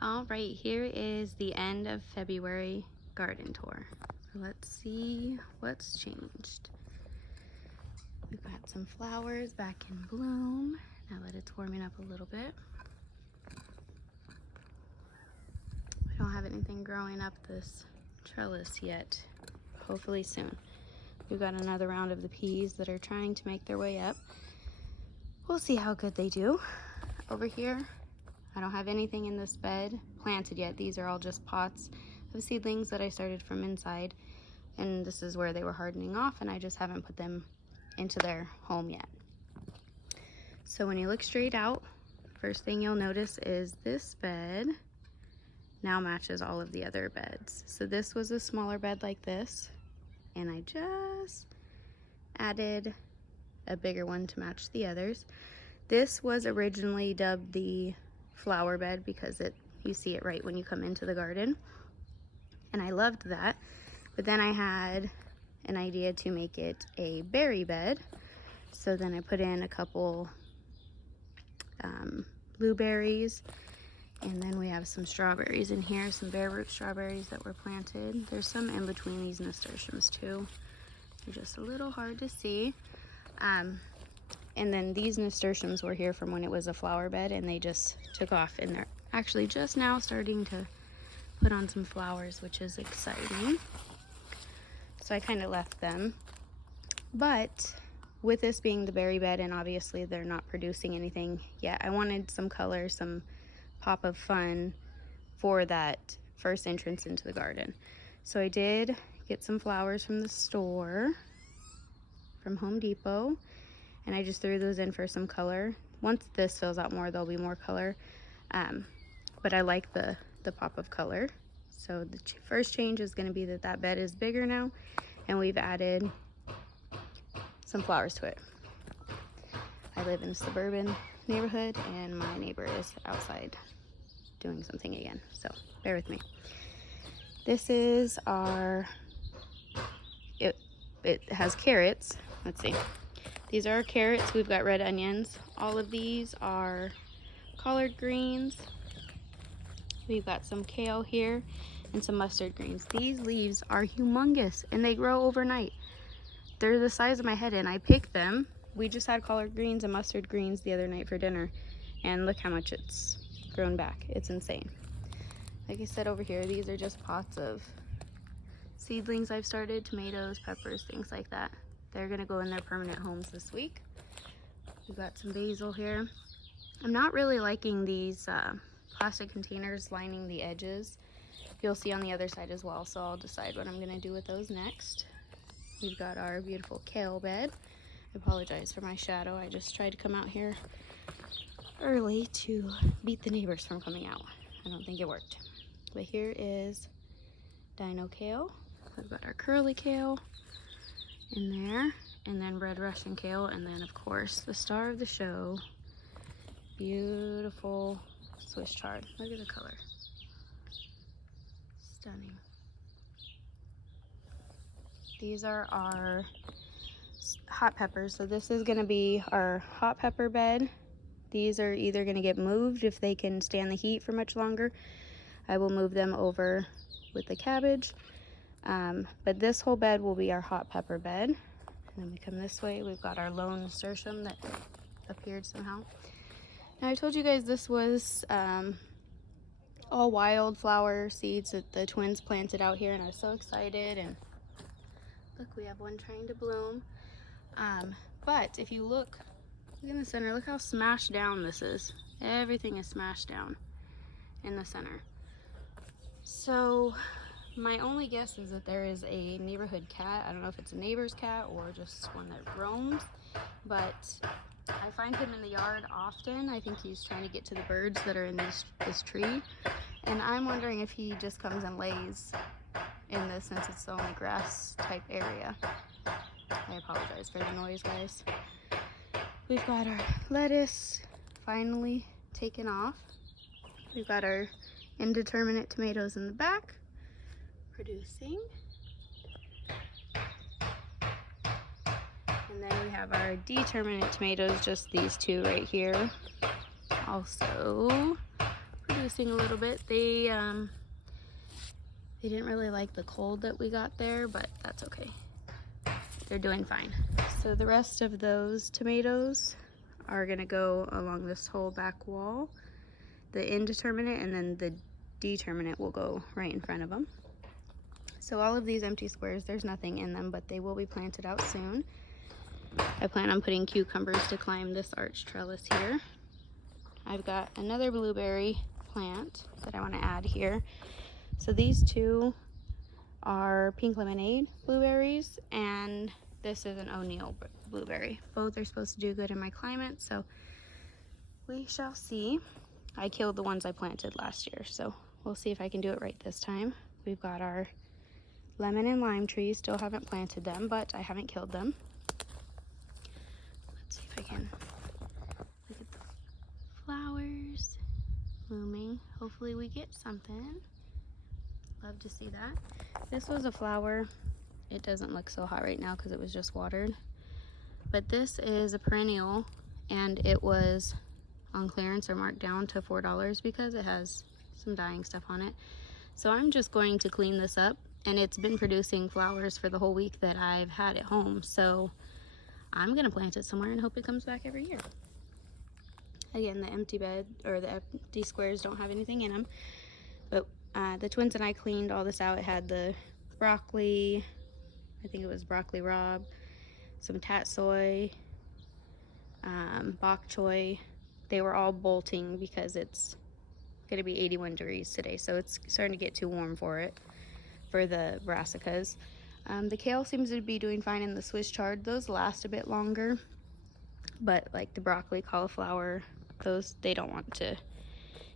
All right, here is the end of February garden tour. So let's see what's changed. We've got some flowers back in bloom now that it's warming up a little bit. We don't have anything growing up this trellis yet. Hopefully soon. We've got another round of the peas that are trying to make their way up. We'll see how good they do. Over here, I don't have anything in this bed planted yet. These are all just pots of seedlings that I started from inside, and this is where they were hardening off, and I just haven't put them into their home yet. So when you look straight out, first thing you'll notice is this bed now matches all of the other beds. So this was a smaller bed like this, and I just added a bigger one to match the others. This was originally dubbed the flower bed because you see it right when you come into the garden, and I loved that. But then I had an idea to make it a berry bed, so then I put in a couple blueberries, and then we have some strawberries in here, some bare root strawberries that were planted. There's some in between these nasturtiums too. They're just a little hard to see. And then these nasturtiums were here from when it was a flower bed, and they just took off, and they're actually just now starting to put on some flowers, which is exciting. So I kind of left them. But with this being the berry bed, and obviously they're not producing anything yet, I wanted some color, some pop of fun for that first entrance into the garden. So I did get some flowers from the store, from Home Depot, and I just threw those in for some color. Once this fills out more, there'll be more color, but I like the pop of color. So the first change is going to be that bed is bigger now, and we've added some flowers to it. I live in a suburban neighborhood, and my neighbor is outside doing something again, so bear with me. This is it has carrots. Let's see. These are our carrots. We've got red onions. All of these are collard greens. We've got some kale here and some mustard greens. These leaves are humongous, and they grow overnight. They're the size of my head, and I picked them. We just had collard greens and mustard greens the other night for dinner, and look how much it's grown back. It's insane. Like I said, over here, these are just pots of seedlings I've started, tomatoes, peppers, things like that. They're gonna go in their permanent homes this week. We've got some basil here. I'm not really liking these plastic containers lining the edges. You'll see on the other side as well, so I'll decide what I'm gonna do with those next. We've got our beautiful kale bed. I apologize for my shadow. I just tried to come out here early to beat the neighbors from coming out. I don't think it worked. But here is dino kale. We've got our curly kale in there, and then red Russian kale, and then of course the star of the show, beautiful Swiss chard. Look at the color. Stunning. These are our hot peppers. So this is going to be our hot pepper bed. These are either going to get moved if they can stand the heat for much longer. I will move them over with the cabbage. But this whole bed will be our hot pepper bed. And then we come this way, we've got our lone nasturtium that appeared somehow. Now I told you guys this was all wildflower seeds that the twins planted out here, and I was so excited. And look, we have one trying to bloom. But if you look in the center, look how smashed down this is. Everything is smashed down in the center. So my only guess is that there is a neighborhood cat. I don't know if it's a neighbor's cat or just one that roams, but I find him in the yard often. I think he's trying to get to the birds that are in this tree, and I'm wondering if he just comes and lays in this since it's the only grass type area. I apologize for the noise, guys. We've got our lettuce finally taken off. We've got our indeterminate tomatoes in the back producing, and then we have our determinate tomatoes, just these two right here, also producing. producing a little bit. They didn't really like the cold that we got there, but that's okay. They're doing fine. So the rest of those tomatoes are gonna go along this whole back wall, the indeterminate, and then the determinate will go right in front of them. So all of these empty squares, there's nothing in them, but they will be planted out soon. I plan on putting cucumbers to climb this arch trellis here. I've got another blueberry plant that I want to add here. So these two are pink lemonade blueberries, and this is an O'Neill blueberry. Both are supposed to do good in my climate, so we shall see. I killed the ones I planted last year, so we'll see if I can do it right this time. We've got our lemon and lime trees. Still haven't planted them, but I haven't killed them. Let's see if I can look at the flowers blooming. Hopefully we get something. Love to see that. This was a flower. It doesn't look so hot right now because it was just watered. But this is a perennial, and it was on clearance or marked down to $4 because it has some dying stuff on it. So I'm just going to clean this up, and it's been producing flowers for the whole week that I've had it home. So I'm gonna plant it somewhere and hope it comes back every year. Again, the empty bed or the empty squares don't have anything in them, but the twins and I cleaned all this out. It had the broccoli, I think it was broccoli rabe, some tatsoi, bok choy. They were all bolting because it's gonna be 81 degrees today, so it's starting to get too warm for it, for the brassicas. The kale seems to be doing fine in the Swiss chard. Those last a bit longer, but like the broccoli, cauliflower, those, they don't want to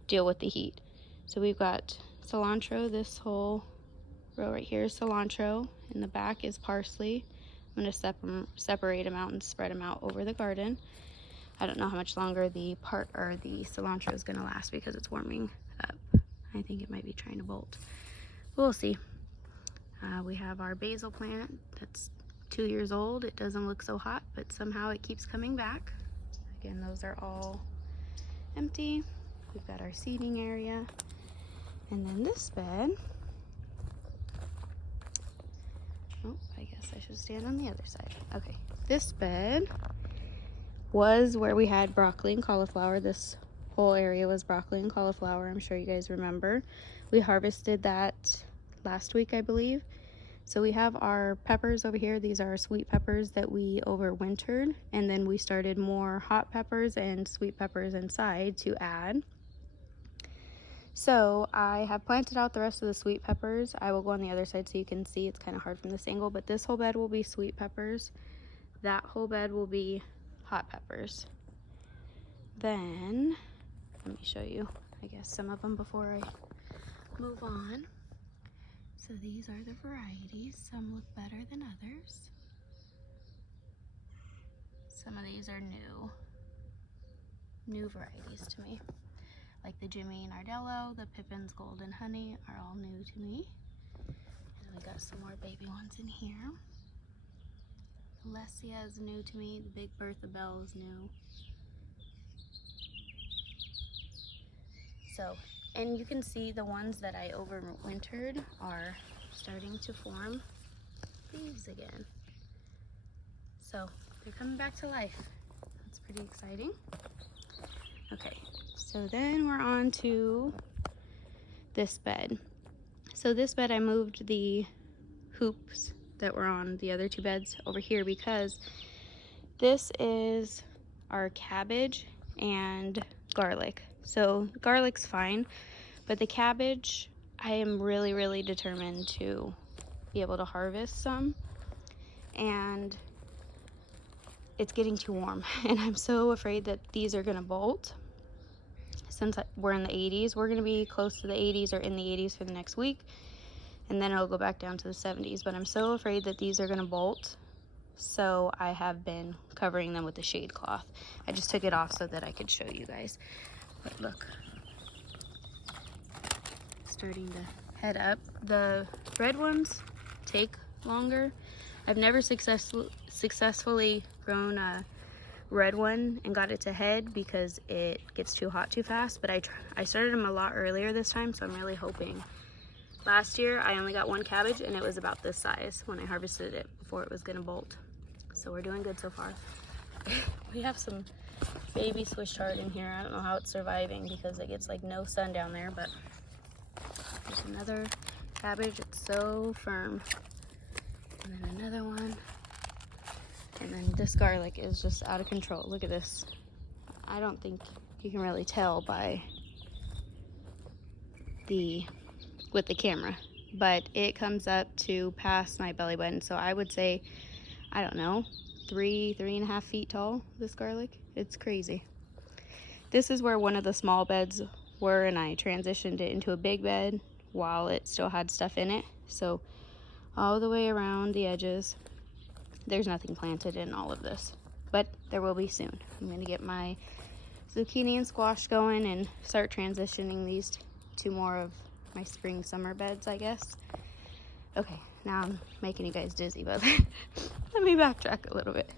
deal with the heat. So we've got cilantro. This whole row right here is cilantro. In the back is parsley. I'm going to separate them out and spread them out over the garden. I don't know how much longer the cilantro is going to last because it's warming up. I think it might be trying to bolt. We'll see. We have our basil plant that's 2 years old. It doesn't look so hot, but somehow it keeps coming back. Again, those are all empty. We've got our seating area. And then this bed, oh, I guess I should stand on the other side. Okay, this bed was where we had broccoli and cauliflower. This whole area was broccoli and cauliflower. I'm sure you guys remember. We harvested that last week, I believe. So we have our peppers over here. These are our sweet peppers that we overwintered, and then we started more hot peppers and sweet peppers inside to add. So I have planted out the rest of the sweet peppers. I will go on the other side so you can see. It's kind of hard from this angle, but this whole bed will be sweet peppers. That whole bed will be hot peppers. Then let me show you, I guess, some of them before I move on. So these are the varieties. Some look better than others. Some of these are new varieties to me. Like the Jimmy Nardello, the Pippin's Golden Honey are all new to me. And we got some more baby ones in here. Alessia is new to me. The Big Bertha Bell is new. So, and you can see the ones that I overwintered are starting to form leaves again. So they're coming back to life. That's pretty exciting. Okay, so then we're on to this bed. So this bed, I moved the hoops that were on the other two beds over here because this is our cabbage and garlic. So garlic's fine, but the cabbage, I am really determined to be able to harvest some, and it's getting too warm and I'm so afraid that these are gonna bolt. Since we're in the 80s, we're gonna be close to the 80s or in the 80s for the next week, and then it'll go back down to the 70s, but I'm so afraid that these are gonna bolt. So I have been covering them with the shade cloth. I just took it off so that I could show you guys. But look, starting to head up. The red ones take longer. I've never successfully grown red one and got it to head because it gets too hot too fast, but I started them a lot earlier this time, so I'm really hoping. Last year I only got one cabbage and it was about this size when I harvested it before it was gonna bolt. So we're doing good so far. We have some baby Swiss chard in here. I don't know how it's surviving because it gets like no sun down there, but there's another cabbage. It's so firm. And then another one. And then this garlic is just out of control. Look at this. I don't think you can really tell with the camera, but it comes up to past my belly button. So I would say, I don't know, 3.5 feet tall, this garlic. It's crazy. This is where one of the small beds were, and I transitioned it into a big bed while it still had stuff in it. So all the way around the edges, there's nothing planted in all of this, but there will be soon. I'm gonna get my zucchini and squash going and start transitioning these to more of my spring summer beds, I guess. Okay, now I'm making you guys dizzy, but let me backtrack a little bit.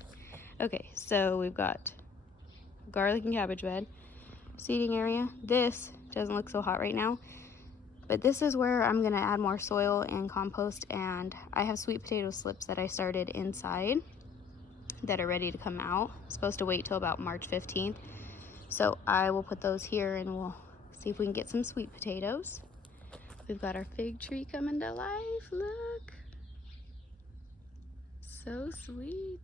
Okay, so we've got garlic and cabbage bed, seeding area. This doesn't look so hot right now, but this is where I'm gonna add more soil and compost, and I have sweet potato slips that I started inside that are ready to come out. I'm supposed to wait till about March 15th. So I will put those here and we'll see if we can get some sweet potatoes. We've got our fig tree coming to life, look. So sweet.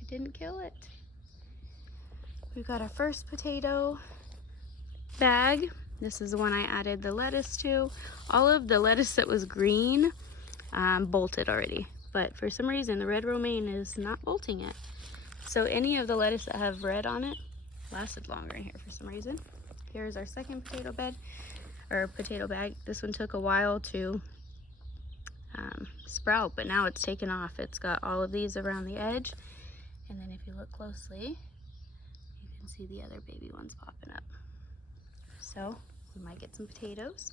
I didn't kill it. We've got our first potato bag. This is the one I added the lettuce to. All of the lettuce that was green bolted already, but for some reason the red romaine is not bolting it. So any of the lettuce that have red on it lasted longer in here for some reason. Here's our second potato bed, or potato bag. This one took a while to sprout, but now it's taken off. It's got all of these around the edge, and then if you look closely, you can see the other baby ones popping up. So we might get some potatoes.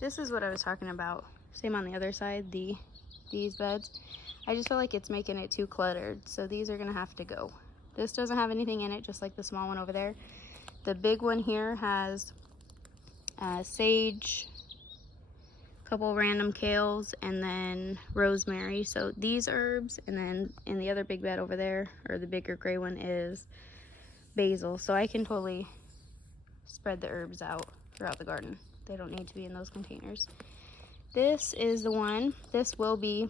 This is what I was talking about. Same on the other side, these beds. I just feel like it's making it too cluttered, so these are gonna have to go. This doesn't have anything in it, just like the small one over there. The big one here has sage, a couple random kales, and then rosemary. So these herbs, and then in the other big bed over there, or the bigger gray one, is basil. So I can totally spread the herbs out throughout the garden. They don't need to be in those containers. This is the one. This will be,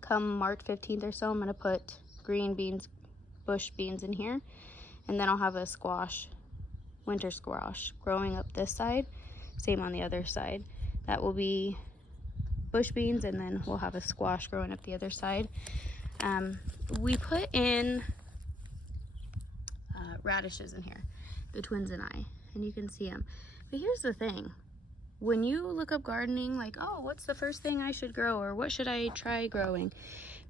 come March 15th or so, I'm gonna put green beans, bush beans in here, and then I'll have a squash, winter squash, growing up this side. Same on the other side. That will be bush beans, and then we'll have a squash growing up the other side. We put in radishes in here, the twins and I, and you can see them. But here's the thing. When you look up gardening, like, oh, what's the first thing I should grow, or what should I try growing?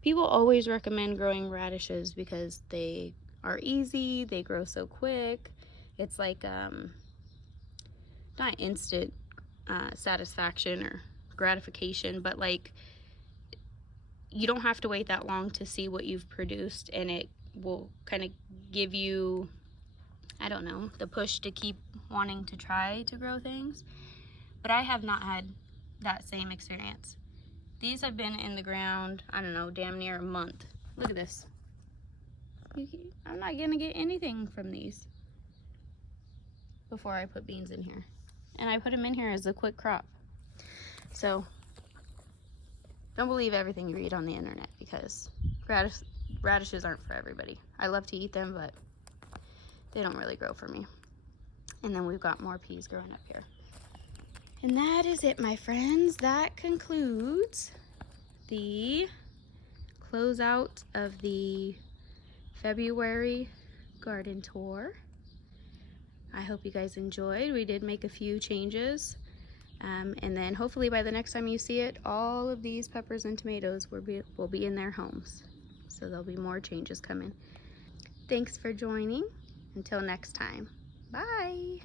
People always recommend growing radishes because they are easy, they grow so quick. It's like, not instant satisfaction or gratification, but like, you don't have to wait that long to see what you've produced, and it will kind of give you, I don't know, the push to keep wanting to try to grow things. But I have not had that same experience. These have been in the ground, I don't know, damn near a month. Look at this. I'm not gonna get anything from these before I put beans in here. And I put them in here as a quick crop. So don't believe everything you read on the internet, because radishes aren't for everybody. I love to eat them, but they don't really grow for me. And then we've got more peas growing up here. And that is it, my friends. That concludes the closeout of the February garden tour. I hope you guys enjoyed. We did make a few changes. And then hopefully by the next time you see it, all of these peppers and tomatoes will be in their homes. So there'll be more changes coming. Thanks for joining. Until next time. Bye.